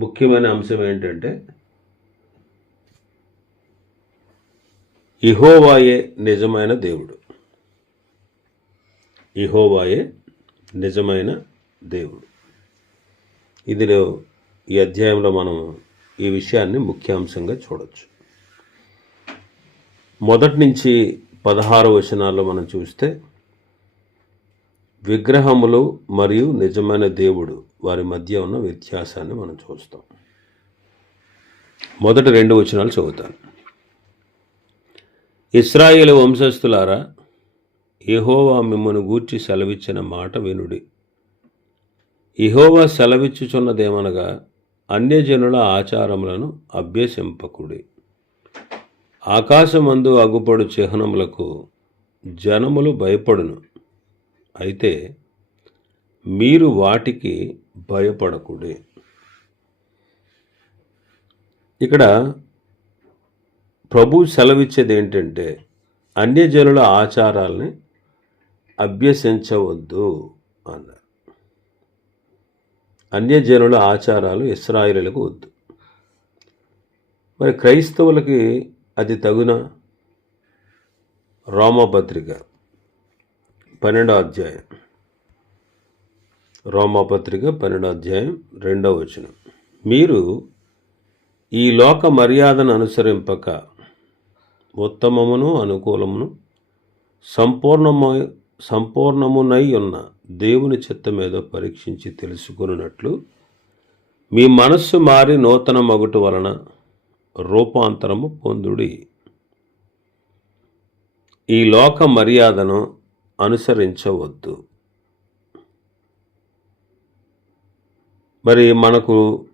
ముఖ్యమైన అంశం ఏంటంటే ఇహోవాయే నిజమైన దేవుడు. ఇహోవాయే నిజమైన దేవుడు. ఇదిలో ఈ అధ్యాయంలో మనం ఈ విషయాన్ని ముఖ్యాంశంగా చూడొచ్చు. మొదటి నుంచి పదహారు వచనాల్లో మనం చూస్తే విగ్రహములు మరియు నిజమైన దేవుడు వారి మధ్య ఉన్న వ్యత్యాసాన్ని మనం చూస్తాం. మొదటి రెండు వచనాలు చదువుతాను. ఇస్రాయేల్ వంశస్థులారా యెహోవా మిమ్మను గూర్చి సెలవిచ్చిన మాట వినుడి. ఇహోవా సెలవిచ్చుచున్నదేమనగా అన్యజనుల ఆచారములను అభ్యసింపకుడి. ఆకాశమందు అగుపడు చిహ్నములకు జనములు భయపడును. అయితే మీరు వాటికి భయపడకూడే. ఇక్కడ ప్రభు సెలవిచ్చేది ఏంటంటే అన్యజనుల ఆచారాల్ని అభ్యసించవద్దు అన్నారు. అన్యజనుల ఆచారాలు ఇస్రాయిలకు వద్దు. మరి క్రైస్తవులకి అది తగున? రోమపత్రిక పన్నెండో అధ్యాయం. రోమాపత్రిక పన్నెండో అధ్యాయం రెండవ వచనం. మీరు ఈ లోక మర్యాదను అనుసరింపక ఉత్తమమును అనుకూలమును సంపూర్ణమై సంపూర్ణమునై ఉన్న దేవుని చిత్తమేదో పరీక్షించి తెలుసుకున్నట్లు మీ మనస్సు మారి నూతన మగుటు వలన రూపాంతరము పొందుడి. ఈ లోక మర్యాదను అనుసరించవద్దు. మరి మనకు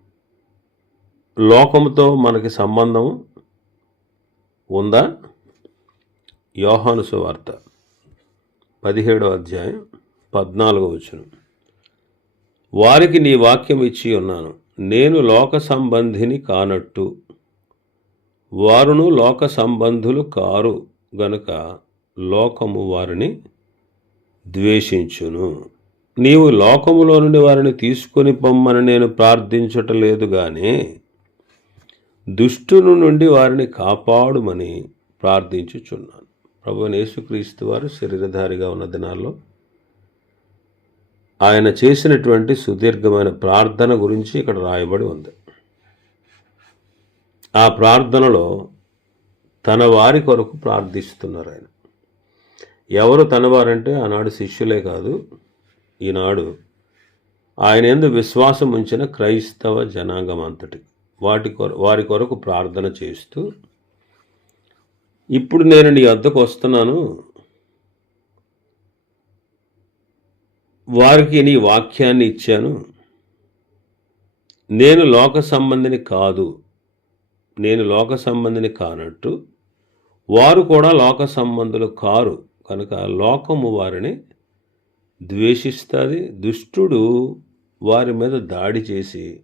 లోకంతో మనకి సంబంధం ఉందా? యోహాను సువార్త పదిహేడో అధ్యాయం పద్నాలుగో వచనం. వారికి నీ వాక్యం ఇచ్చి ఉన్నాను. నేను లోక సంబంధిని కానట్టు వారును లోక సంబంధులు కారు గనుక లోకము వారిని ద్వేషించును. నీవు లోకములో నుండి వారిని తీసుకొని పొమ్మని నేను ప్రార్థించటలేదు గాని దుష్టును నుండి వారిని కాపాడుమని ప్రార్థించుచున్నాను. ప్రభు యేసుక్రీస్తు వారు శరీరధారిగా ఉన్న దినాల్లో ఆయన చేసినటువంటి సుదీర్ఘమైన ప్రార్థన గురించి ఇక్కడ రాయబడి ఉంది. ఆ ప్రార్థనలో తన వారి కొరకు ప్రార్థిస్తున్నారు ఆయన. ఎవరు తనవారంటే ఆనాడు శిష్యులే కాదు ఈనాడు ఆయన ఎందు విశ్వాసం ఉంచిన క్రైస్తవ జనాంగం అంతటి వాటి కొర వారి కొరకు ప్రార్థన చేస్తూ ఇప్పుడు నేను నీ వద్దకు వస్తున్నాను. వారికి నీ వాక్యాన్ని ఇచ్చాను. నేను లోక సంబంధిని కాదు నేను లోక సంబంధిని కానట్టు వారు కూడా లోక సంబంధులు కారు. కనుక లోకము వారిని ద్వేషిస్తుంది. దుష్టుడు వారి మీద దాడి చేసి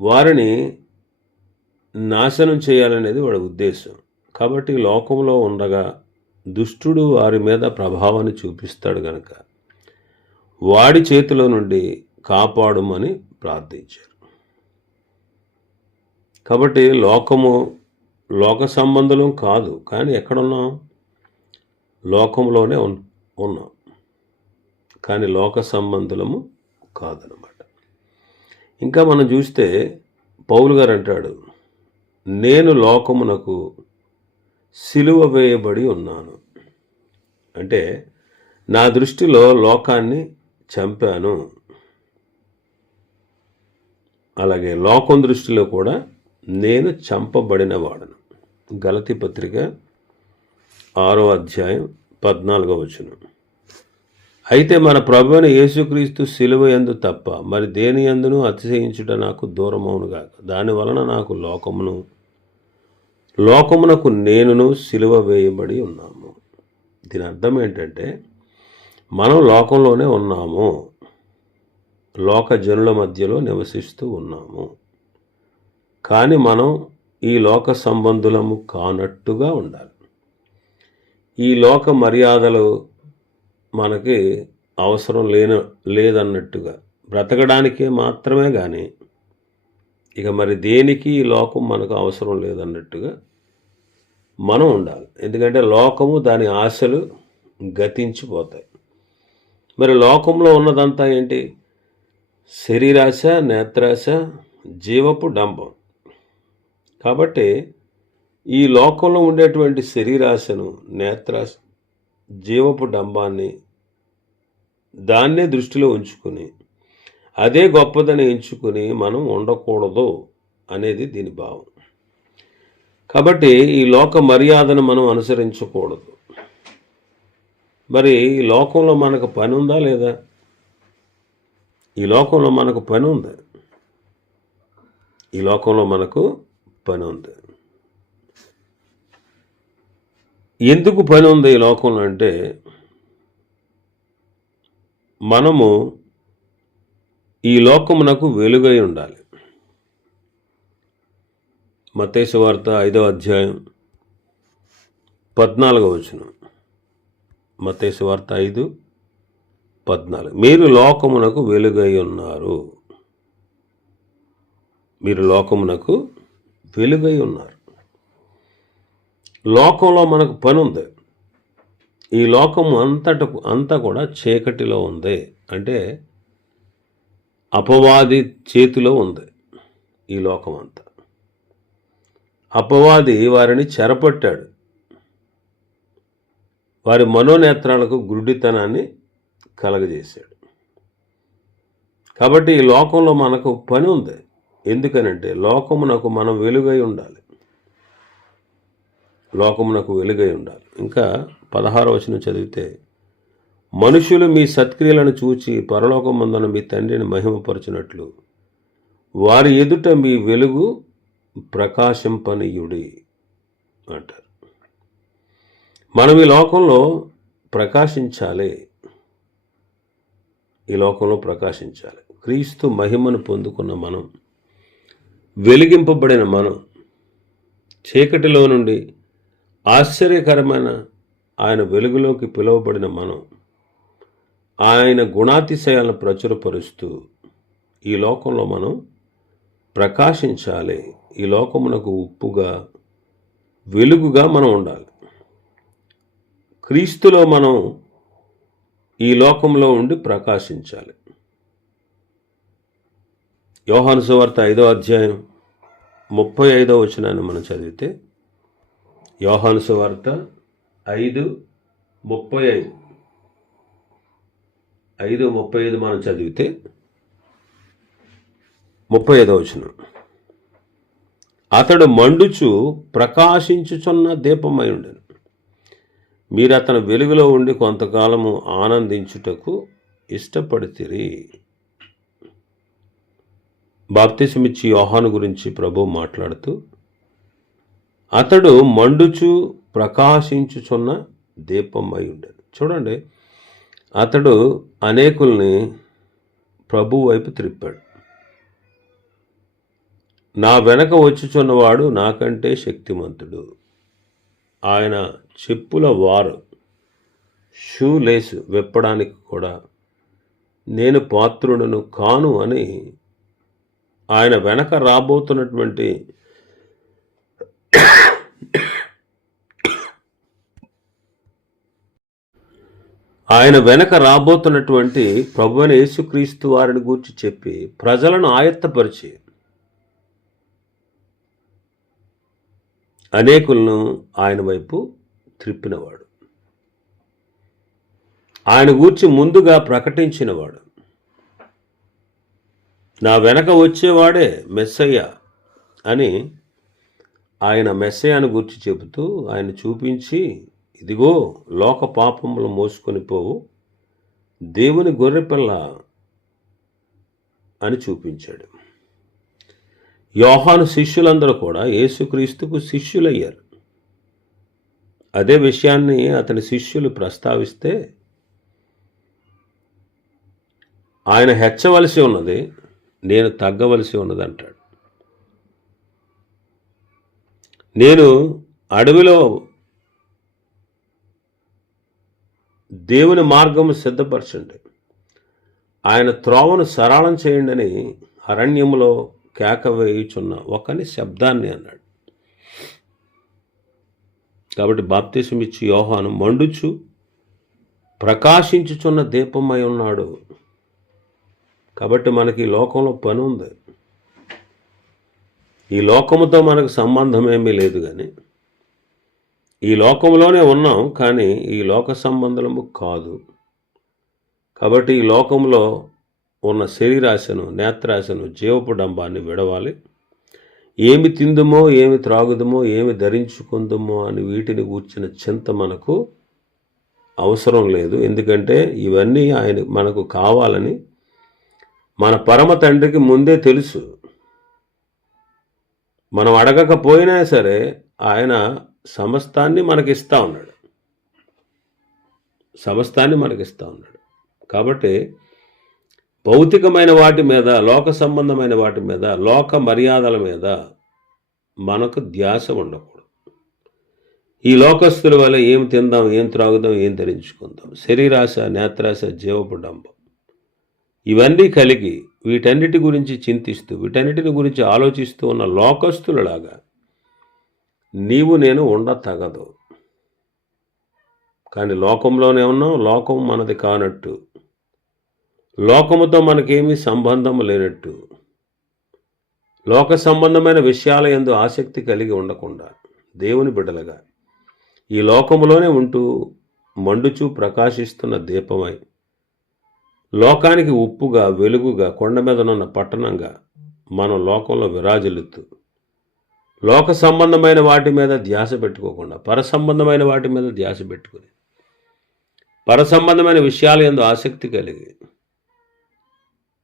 వారిని నాశనం చేయాలనేది వాడి ఉద్దేశం. కాబట్టి లోకంలో ఉండగా దుష్టుడు వారి మీద ప్రభావాన్ని చూపిస్తాడు గనక. వాడి చేతిలో నుండి కాపాడమని ప్రార్థించారు. కాబట్టి లోకము లోక సంబంధం కాదు. కానీ ఎక్కడున్నాం? లోకంలోనే ఉన్ ఉన్నాం. కానీ లోక సంబంధులము కాదనమాట. ఇంకా మనం చూస్తే పౌలు గారు అంటాడు నేను లోకమునకు సిలువ వేయబడి ఉన్నాను. అంటే నా దృష్టిలో లోకాన్ని చంపాను. అలాగే లోకం దృష్టిలో కూడా నేను చంపబడిన వాడను. గలతి పత్రిక ఆరో అధ్యాయం పద్నాలుగో వచనం. అయితే మన ప్రభువైన యేసుక్రీస్తు శిలువ ఎందు తప్ప మరి దేని ఎందును అతిశయించుట నాకు దూరమవునుగా దాని వలన నాకు లోకమును లోకమునకు నేనును సిలువ వేయబడి ఉన్నాము. దీని అర్థం ఏంటంటే మనం లోకంలోనే ఉన్నాము. లోక జనుల మధ్యలో నివసిస్తూ ఉన్నాము. కానీ మనం ఈ లోక సంబంధులము కానట్టుగా ఉండాలి. ఈ లోక మర్యాదలు మనకి అవసరం లేన లేదన్నట్టుగా బ్రతకడానికే మాత్రమే కానీ ఇక మరి దేనికి ఈ లోకం మనకు అవసరం లేదన్నట్టుగా మనం ఉండాలి. ఎందుకంటే లోకము దాని ఆశలు గతించిపోతాయి. మరి లోకంలో ఉన్నదంతా ఏంటి? శరీరాశ నేత్రాశ జీవపు డంబం. కాబట్టి ఈ లోకంలో ఉండేటువంటి శరీరాశను నేత్రాశ జీవపు డంబాన్ని దాన్నే దృష్టిలో ఉంచుకుని అదే గొప్పదని ఎంచుకుని మనం ఉండకూడదు అనేది దీని భావం. కాబట్టి ఈ లోక మర్యాదను మనం అనుసరించకూడదు. మరి ఈ లోకంలో మనకు పని ఉందా లేదా? ఈ లోకంలో మనకు పని ఉంది. ఈ లోకంలో మనకు పని ఉంది. ఎందుకు పని ఉంది ఈ లోకంలో అంటే మనము ఈ లోకమునకు వెలుగై ఉండాలి. మతేసు వార్త ఐదవ అధ్యాయం పద్నాలుగవ వచనం. మతేసు వార్త ఐదు పద్నాలుగు. మీరు లోకమునకు వెలుగై ఉన్నారు. మీరు లోకమునకు వెలుగై ఉన్నారు. లోకంలో మనకు పని ఉంది ఈ లోకం అంతట అంతా కూడా చీకటిలో ఉంది. అంటే అపవాది చేతిలో ఉంది ఈ లోకం అంతా అపవాది వారిని చెరపట్టాడు. వారి మనోనేత్రాలకు గుడ్డితనాన్ని కలగజేశాడు. కాబట్టి ఈ లోకంలో మనకు పని ఉంది. ఎందుకనంటే లోకమునకు మనం వెలుగై ఉండాలి. లోకమునకు వెలుగై ఉండాలి. ఇంకా పదహారు వచనం చదివితే మనుషులు మీ సత్క్రియలను చూచి పరలోకమందున మీ తండ్రిని మహిమపరచినట్లు. వారి ఎదుట మీ వెలుగు ప్రకాశింపనీయుడి అంటారు. మనం ఈ లోకంలో ప్రకాశించాలి. ఈ లోకంలో ప్రకాశించాలి. క్రీస్తు మహిమను పొందుకున్న మనం వెలిగింపబడిన మనం చీకటిలో నుండి ఆశ్చర్యకరమైన ఆయన వెలుగులోకి పిలువబడిన మనం ఆయన గుణాతిశయాలను ప్రచురపరుస్తూ ఈ లోకంలో మనం ప్రకాశించాలి. ఈ లోకమునకు ఉప్పుగా వెలుగుగా మనం ఉండాలి. క్రీస్తులో మనం ఈ లోకంలో ఉండి ప్రకాశించాలి. యోహాను సువార్త ఐదో అధ్యాయం ముప్పై ఐదో వచనాన్ని మనం చదివితే యోహాను సువార్త ఐదు ముప్పై ఐదు. ఐదు ముప్పై ఐదు మనం చదివితే ముప్పై ఐదో వచనం. అతడు మండుచు ప్రకాశించుచున్న దీపమై ఉండను. మీరు అతని వెలుగులో ఉండి కొంతకాలము ఆనందించుటకు ఇష్టపడితిరి. బాప్తిసమిచ్చి యోహాను గురించి ప్రభు మాట్లాడుతూ అతడు మండుచు ప్రకాశించుచున్న దీపం అయి ఉండేది చూడండి అతడు అనేకుల్ని ప్రభు వైపు త్రిప్పాడు. నా వెనక వచ్చుచున్నవాడు నాకంటే శక్తిమంతుడు. ఆయన చెప్పుల వారు షూ లేసు విప్పడానికి కూడా నేను పాత్రుడను కాను అని ఆయన వెనక రాబోతున్నటువంటి ఆయన వెనక రాబోతున్నటువంటి ప్రభు అయిన యేసుక్రీస్తు వారిని గూర్చి చెప్పి ప్రజలను ఆయత్తపరిచి అనేకులను ఆయన వైపు త్రిప్పినవాడు. ఆయన గూర్చి ముందుగా ప్రకటించినవాడు. నా వెనక వచ్చేవాడే మెస్సయ్య అని ఆయన మెస్సయ్యను గూర్చి చెబుతూ ఆయన చూపించి ఇదిగో లోక పాపములు మోసుకొని పోవు. అని దేవుని గొర్రెపిల్ల అని చూపించాడు. యోహాను శిష్యులందరూ కూడా యేసుక్రీస్తుకు శిష్యులయ్యారు. అదే విషయాన్ని అతని శిష్యులు ప్రస్తావిస్తే ఆయన హెచ్చవలసి ఉన్నది నేను తగ్గవలసి ఉన్నది అంటాడు. నేను అడవిలో దేవుని మార్గము సిద్ధపరచండి. ఆయన త్రోవను సరళం చేయండి అని కేక వేయుచున్న ఒకని శబ్దాన్ని అన్నాడు. కాబట్టి బాప్తీసం ఇచ్చి యోహాను మండుచు ప్రకాశించుచున్న దీపమై ఉన్నాడు. కాబట్టి మనకి ఈ లోకంలో పని ఉంది. ఈ లోకముతో మనకు సంబంధం ఏమీ లేదు కానీ ఈ లోకంలోనే ఉన్నాం కానీ ఈ లోక సంబంధము కాదు. కాబట్టి ఈ లోకంలో ఉన్న శరీరాశను నేత్రాశను జీవపు డంబాన్ని విడవాలి. ఏమి తిందుమో ఏమి త్రాగుదమో ఏమి ధరించుకుందుమో అని వీటిని కూర్చిన చింత మనకు అవసరం లేదు. ఎందుకంటే ఇవన్నీ ఆయన మనకు కావాలని మన పరమ తండ్రికి ముందే తెలుసు. మనం అడగకపోయినా సరే ఆయన సమస్తాన్ని మనకిస్తా ఉన్నాడు. సమస్తాన్ని మనకిస్తా ఉన్నాడు. కాబట్టి భౌతికమైన వాటి మీద లోక సంబంధమైన వాటి మీద లోక మర్యాదల మీద మనకు ధ్యాస ఉండకూడదు. ఈ లోకస్తుల వల్ల ఏం తిందాం ఏం త్రాగుదాం ఏం ధరించుకుందాం? శరీరాశ నేత్రాశ జీవపు డంబం. ఇవన్నీ కలిగి వీటన్నిటి గురించి చింతిస్తూ వీటన్నిటిని గురించి ఆలోచిస్తూ ఉన్న లోకస్తులలాగా నీవు నేను ఉండ తగదు కానీ లోకంలోనే ఉన్నాం లోకం మనది కానట్టు. లోకముతో మనకేమీ సంబంధం లేనట్టు. లోక సంబంధమైన విషయాల ఎందు ఆసక్తి కలిగి ఉండకుండా దేవుని బిడ్డలుగా. ఈ లోకములోనే ఉంటూ మండుచూ ప్రకాశిస్తున్న దీపమై లోకానికి ఉప్పుగా వెలుగుగా కొండ మీదనున్న పట్టణంగా మనం లోకంలో విరాజిల్లుతూ లోక సంబంధమైన వాటి మీద ధ్యాస పెట్టుకోకుండా పర సంబంధమైన వాటి మీద ధ్యాస పెట్టుకుని పర సంబంధమైన విషయాలు ఎందు ఆసక్తి కలిగి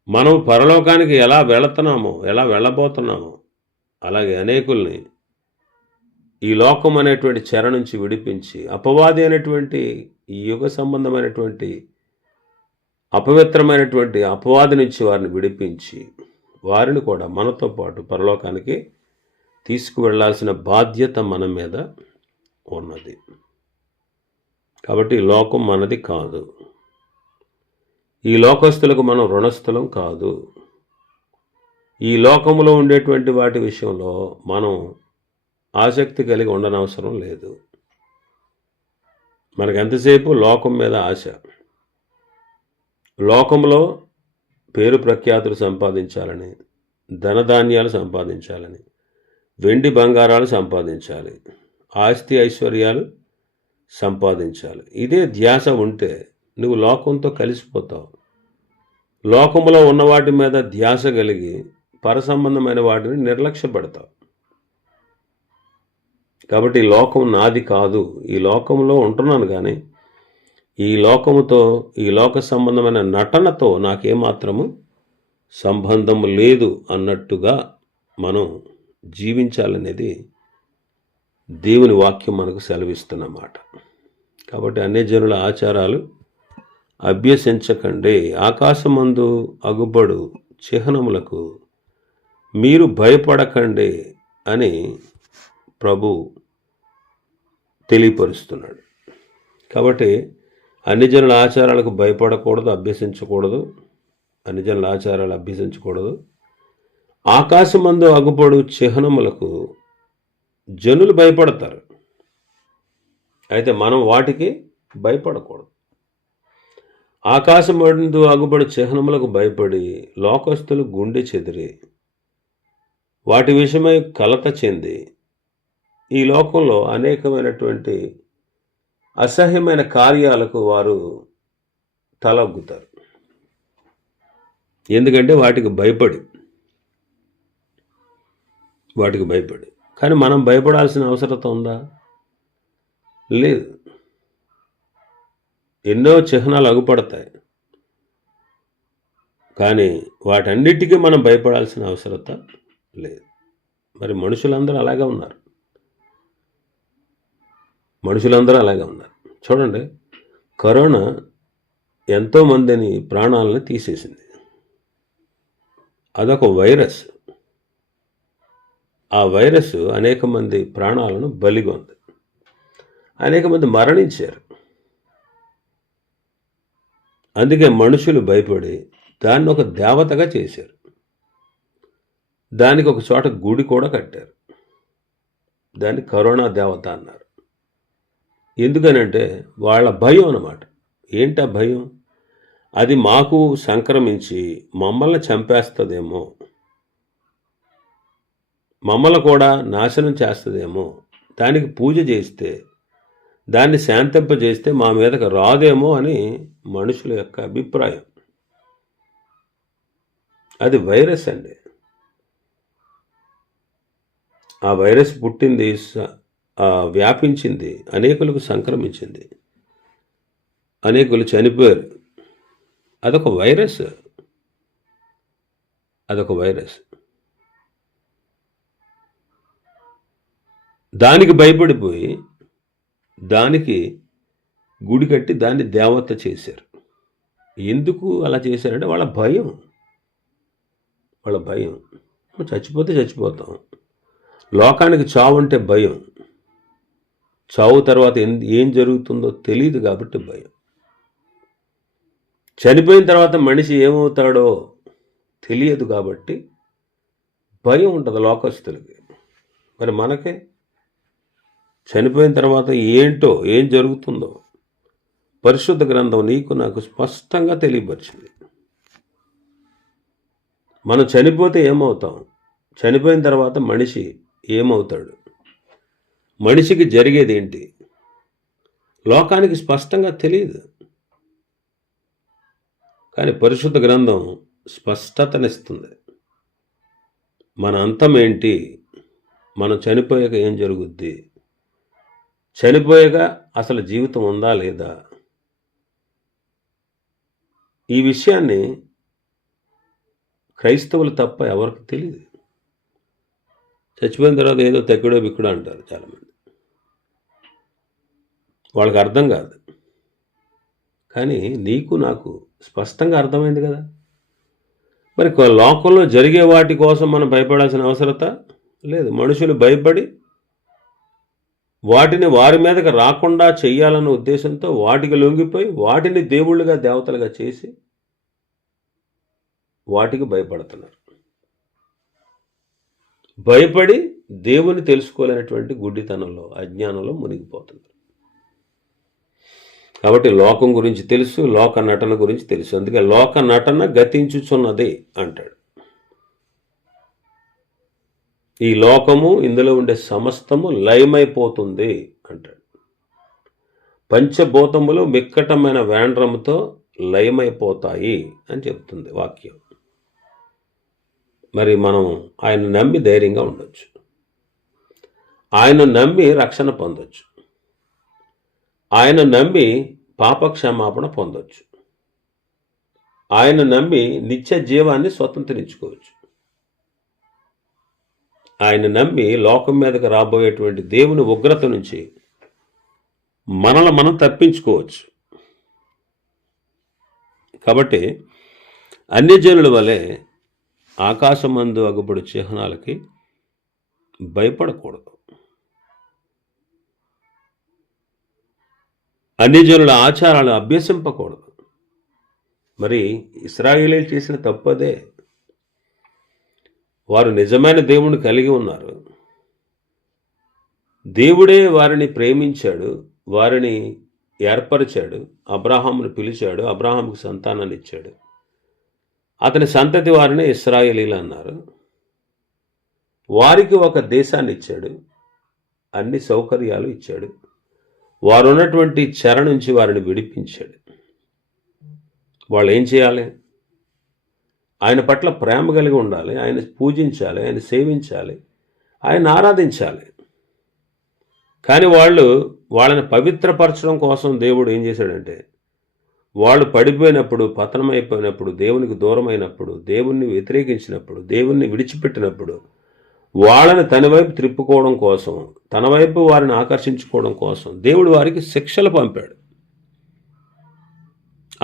మనం పరలోకానికి ఎలా వెళుతున్నామో ఎలా వెళ్ళబోతున్నామో అలాగే అనేకుల్ని ఈ లోకం అనేటువంటి చెర నుంచి విడిపించి అపవాది అనేటువంటి ఈ యుగ సంబంధమైనటువంటి అపవిత్రమైనటువంటి అపవాది నుంచి వారిని విడిపించి వారిని కూడా మనతో పాటు పరలోకానికి తీసుకువెళ్ళాల్సిన బాధ్యత మన మీద ఉన్నది. కాబట్టి లోకం మనది కాదు. ఈ లోకస్తులకు మనం రుణస్థలం కాదు. ఈ లోకంలో ఉండేటువంటి వాటి విషయంలో మనం ఆసక్తి కలిగి ఉండనవసరం లేదు. మనకు ఎంతసేపు? లోకం మీద ఆశ. లోకంలో పేరు ప్రఖ్యాతులు సంపాదించాలని ధనధాన్యాలు సంపాదించాలని వెండి బంగారాలు సంపాదించాలి. ఆస్తి ఐశ్వర్యాలు సంపాదించాలి. ఇదే ధ్యాస ఉంటే నువ్వు లోకంతో కలిసిపోతావు. లోకంలో ఉన్న వాటి మీద ధ్యాస కలిగి పరసంబంధమైన వాటిని నిర్లక్ష్యపెడతావు. కాబట్టి ఈ లోకం నాది కాదు. ఈ లోకంలో ఉంటున్నాను కానీ ఈ లోకముతో ఈ లోక సంబంధమైన నటనతో నాకేమాత్రము సంబంధం లేదు అన్నట్టుగా మనం జీవించాలనేది దేవుని వాక్యం మనకు సెలవిస్తున్నమాట. కాబట్టి అన్ని జనుల ఆచారాలు అభ్యసించకండి. ఆకాశమందు అగుబడు చిహ్నములకు మీరు భయపడకండి అని ప్రభు తెలియపరుస్తున్నాడు. కాబట్టి అన్ని జనుల ఆచారాలకు భయపడకూడదు అభ్యసించకూడదు. అన్ని జనుల ఆచారాలు అభ్యసించకూడదు. ఆకాశమందు అగుపడు చిహ్నములకు జనులు భయపడతారు. అయితే మనం వాటికి భయపడకూడదు. ఆకాశమందు అగుపడు చిహ్నములకు భయపడి లోకస్తులు గుండె చెదిరి వాటి విషయమై కలత చెంది ఈ లోకంలో అనేకమైనటువంటి అసహ్యమైన కార్యాలకు వారు తలొగ్గుతారు. ఎందుకంటే వాటికి భయపడి వాటికి భయపడి. కానీ మనం భయపడాల్సిన అవసరత ఉందా? లేదు. ఎన్నో చిహ్నాలు అగుపడతాయి. కానీ వాటన్నిటికీ మనం భయపడాల్సిన అవసరత లేదు. మరి మనుషులందరూ అలాగే ఉన్నారు. మనుషులందరూ అలాగే ఉన్నారు. చూడండి కరోనా ఎంతోమందిని ప్రాణాలను తీసేసింది. అదొక వైరస్. ఆ వైరస్ అనేక మంది ప్రాణాలను బలిగొంది. అనేక మంది మరణించారు. అందుకే మనుషులు భయపడి దాన్ని ఒక దేవతగా చేశారు. దానికి ఒక చోట గుడి కూడా కట్టారు. దాన్ని కరోనా దేవత అన్నారు. ఎందుకనంటే వాళ్ళ భయం అన్నమాట. ఏంటా భయం? అది మాకు సంక్రమించి మమ్మల్ని చంపేస్తుందేమో మమ్మల్ని కూడా నాశనం చేస్తుందేమో. దానికి పూజ చేస్తే దాన్ని శాంతింపజేస్తే మా మీదకు రాదేమో అని మనుషుల యొక్క అభిప్రాయం. అది వైరస్ అండి. ఆ వైరస్ పుట్టింది వ్యాపించింది అనేకులకు సంక్రమించింది. అనేకులు చనిపోయారు. అదొక వైరస్. అదొక వైరస్. దానికి భయపడిపోయి దానికి గుడి కట్టి దాన్ని దేవత చేశారు. ఎందుకు అలా చేశారంటే వాళ్ళ భయం. వాళ్ళ భయం. చచ్చిపోతే చచ్చిపోతాం. లోకానికి చావు అంటే భయం. చావు తర్వాత ఎన్- ఏం జరుగుతుందో తెలియదు కాబట్టి భయం. చనిపోయిన తర్వాత మనిషి ఏమవుతాడో తెలియదు కాబట్టి భయం ఉంటుంది లోకస్తులకి. మరి మనకే చనిపోయిన తర్వాత ఏంటో ఏం జరుగుతుందో పరిశుద్ధ గ్రంథం నీకు నాకు స్పష్టంగా తెలియపరిచింది. మనం చనిపోతే ఏమవుతాం? చనిపోయిన తర్వాత మనిషి ఏమవుతాడు? మనిషికి జరిగేది ఏంటి? లోకానికి స్పష్టంగా తెలియదు. కానీ పరిశుద్ధ గ్రంథం స్పష్టతనిస్తుంది. మన అంతం ఏంటి? మనం చనిపోయాక ఏం జరుగుద్ది? చనిపోయాక అసలు జీవితం ఉందా లేదా? ఈ విషయాన్ని క్రైస్తవులు తప్ప ఎవరికి తెలియదు చచ్చిపోయిన తర్వాత ఏదో తెక్కడో బిక్కుడో అంటారు చాలామంది. వాళ్ళకి అర్థం కాదు. కానీ నీకు నాకు స్పష్టంగా అర్థమైంది కదా. మరి లోకంలో జరిగే వాటి కోసం మనం భయపడాల్సిన అవసరత లేదు. మనుషులు భయపడి వాటిని వారి మీదకి రాకుండా చెయ్యాలన్న ఉద్దేశంతో వాటికి లొంగిపోయి వాటిని దేవుళ్ళుగా దేవతలుగా చేసి వాటికి భయపడుతున్నారు. భయపడి దేవుని తెలుసుకోలేనటువంటి గుడ్డితనంలో అజ్ఞానంలో మునిగిపోతున్నారు. కాబట్టి లోకం గురించి తెలుసు లోక నటన గురించి తెలుసు. అందుకే లోక నటన గతించుచున్నది అంటాడు. ఈ లోకము ఇందులో ఉండే సమస్తము లయమైపోతుంది అంటాడు. పంచభూతములు మిక్కటమైన వేండ్రముతో లయమైపోతాయి అని చెప్తుంది వాక్యం. మరి మనం ఆయన నమ్మి ధైర్యంగా ఉండొచ్చు. ఆయన నమ్మి రక్షణ పొందొచ్చు. ఆయన నమ్మి పాపక్షమాపణ పొందొచ్చు. ఆయన నమ్మి నిత్య జీవాన్ని స్వతంత్రించుకోవచ్చు. ఆయన నమ్మి లోకం మీదకి రాబోయేటువంటి దేవుని ఉగ్రత నుంచి మనల్ని మనం తప్పించుకోవచ్చు. కాబట్టి అన్యజనుల వలె ఆకాశమందు అగుబడి చిహ్నాలకి భయపడకూడదు. అన్యజనుల ఆచారాలు అభ్యసింపకూడదు. మరి ఇస్రాయిలే చేసిన తప్పదే. వారు నిజమైన దేవుని కలిగి ఉన్నారు. దేవుడే వారిని ప్రేమించాడు వారిని ఏర్పరిచాడు అబ్రాహామును పిలిచాడు అబ్రాహాంకు సంతానాన్ని ఇచ్చాడు. అతని సంతతి వారిని ఇస్రాయేలీలు అన్నారు. వారికి ఒక దేశాన్ని ఇచ్చాడు అన్ని సౌకర్యాలు ఇచ్చాడు. వారు ఉన్నటువంటి చెర నుంచి వారిని విడిపించాడు. వాళ్ళు ఏం చేయాలి? ఆయన పట్ల ప్రేమ కలిగి ఉండాలి ఆయన పూజించాలి ఆయన సేవించాలి ఆయన ఆరాధించాలి. కానీ వాళ్ళు వాళ్ళని పవిత్రపరచడం కోసం దేవుడు ఏం చేశాడంటే వాళ్ళు పడిపోయినప్పుడు పతనమైపోయినప్పుడు దేవునికి దూరమైనప్పుడు దేవుణ్ణి వ్యతిరేకించినప్పుడు దేవుణ్ణి విడిచిపెట్టినప్పుడు వాళ్ళని తన వైపు త్రిప్పుకోవడం కోసం తన వైపు వారిని ఆకర్షించుకోవడం కోసం దేవుడు వారికి శిక్షలు పంపాడు.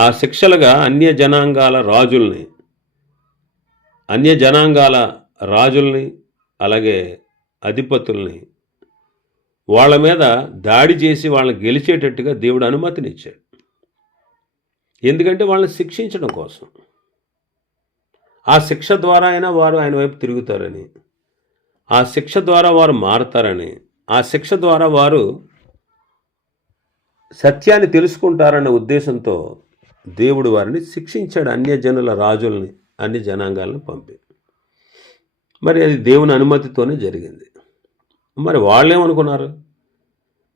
ఆ శిక్షలుగా అన్య జనాంగాల రాజుల్ని అన్య జనాంగాల రాజుల్ని అలాగే అధిపతుల్ని వాళ్ళ మీద దాడి చేసి వాళ్ళని గెలిచేటట్టుగా దేవుడు అనుమతినిచ్చాడు. ఎందుకంటే వాళ్ళని శిక్షించడం కోసం. ఆ శిక్ష ద్వారా అయినా వారు ఆయన వైపు తిరుగుతారని ఆ శిక్ష ద్వారా వారు మారతారని ఆ శిక్ష ద్వారా వారు సత్యాన్ని తెలుసుకుంటారన్న ఉద్దేశంతో దేవుడు వారిని శిక్షించాడు అన్యజనుల రాజుల్ని. అన్ని జనాంగాలను పంపి మరి అది దేవుని అనుమతితోనే జరిగింది. మరి వాళ్ళేమనుకున్నారు?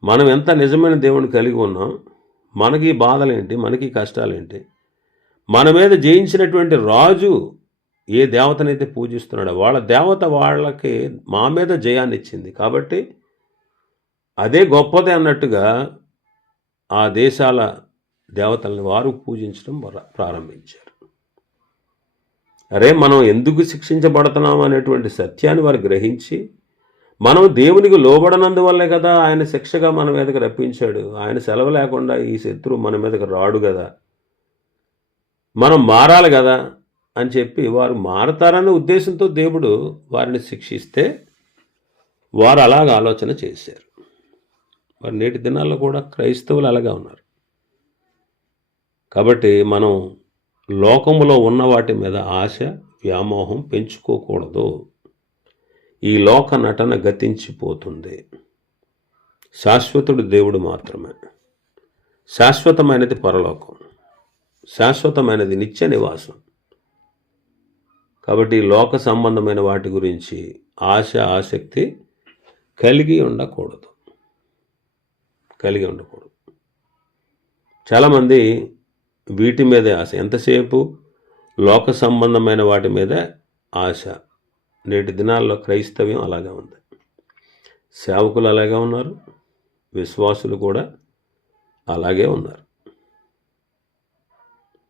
మనం ఎంత నిజమైన దేవుని కలిగి ఉన్నాం? మనకి బాధలేంటి? మనకి కష్టాలేంటి? మన మీద జయించినటువంటి రాజు ఏ దేవతనైతే పూజిస్తున్నాడో వాళ్ళ దేవత వాళ్ళకి మా మీద జయాన్ని ఇచ్చింది. కాబట్టి అదే గొప్పదే అన్నట్టుగా ఆ దేశాల దేవతల్ని వారు పూజించడం ప్రారంభించారు. అరే మనం ఎందుకు శిక్షించబడుతున్నాం అనేటువంటి సత్యాన్ని వారు గ్రహించి మనం దేవునికి లోబడనందువల్లే కదా ఆయన శిక్షగా మన మీదకి రప్పించాడు. ఆయన సెలవు లేకుండా ఈ శత్రువు మన మీదకి రాడు కదా. మనం మారాలి కదా అని చెప్పి వారు మారతారనే ఉద్దేశంతో దేవుడు వారిని శిక్షిస్తే వారు అలాగ ఆలోచన చేశారు. మరి నేటి దినాల్లో కూడా క్రైస్తవులు అలాగే ఉన్నారు. కాబట్టి మనం లోకములో ఉన్న వాటి మీద ఆశ వ్యామోహం పెంచుకోకూడదు. ఈ లోక నటన గతించిపోతుంది. శాశ్వతుడు దేవుడు మాత్రమే. శాశ్వతమైనది పరలోకం. శాశ్వతమైనది నిత్య నివాసం. కాబట్టి లోక సంబంధమైన వాటి గురించి ఆశ ఆసక్తి కలిగి ఉండకూడదు. కలిగి ఉండకూడదు. చాలామంది వీటి మీదే ఆశ. ఎంతసేపు? లోక సంబంధమైన వాటి మీద ఆశ. నేటి దినాల్లో క్రైస్తవ్యం అలాగే ఉంది. సేవకులు అలాగే ఉన్నారు. విశ్వాసులు కూడా అలాగే ఉన్నారు.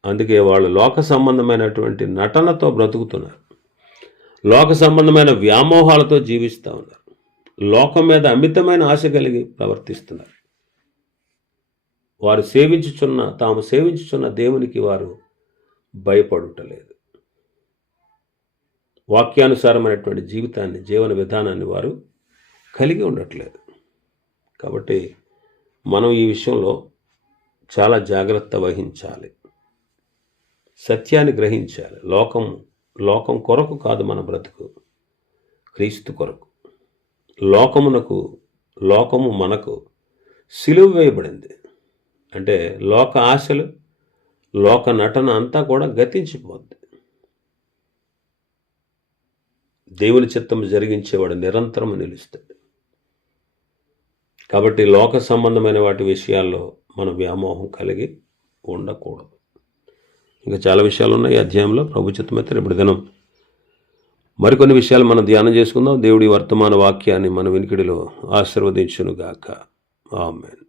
అందుకే వాళ్ళు లోక సంబంధమైనటువంటి నటనతో బ్రతుకుతున్నారు. లోక సంబంధమైన వ్యామోహాలతో జీవిస్తూ ఉన్నారు. లోకం మీద అమితమైన ఆశ కలిగి ప్రవర్తిస్తున్నారు. వారు సేవించుచున్న తాము సేవించుచున్న దేవునికి వారు భయపడుటలేదు. వాక్యానుసారమైనటువంటి జీవితాన్ని జీవన విధానాన్ని వారు కలిగి ఉండట్లేదు. కాబట్టి మనం ఈ విషయంలో చాలా జాగ్రత్త వహించాలి. సత్యాన్ని గ్రహించాలి. లోకం లోకం కొరకు కాదు మన బ్రతుకు. క్రీస్తు కొరకు. లోకమునకు లోకము మనకు సిలువ వేయబడింది. అంటే లోక ఆశలు లోక నటన అంతా కూడా గతించిపోద్ది. దేవుని చిత్తం జరిగించేవాడు నిరంతరం నిలుస్తాడు. కాబట్టి లోక సంబంధమైన వాటి విషయాల్లో మన వ్యామోహం కలిగి ఉండకూడదు. ఇంకా చాలా విషయాలు ఉన్నాయి. ఈ అధ్యాయంలో ప్రభు చిత్తమైతే రేపటి దినం మరికొన్ని విషయాలు మనం ధ్యానం చేసుకుందాం. దేవుడి వర్తమాన వాక్యాన్ని మన వినికిడిలో ఆశీర్వదించునుగాక. ఆమెన్.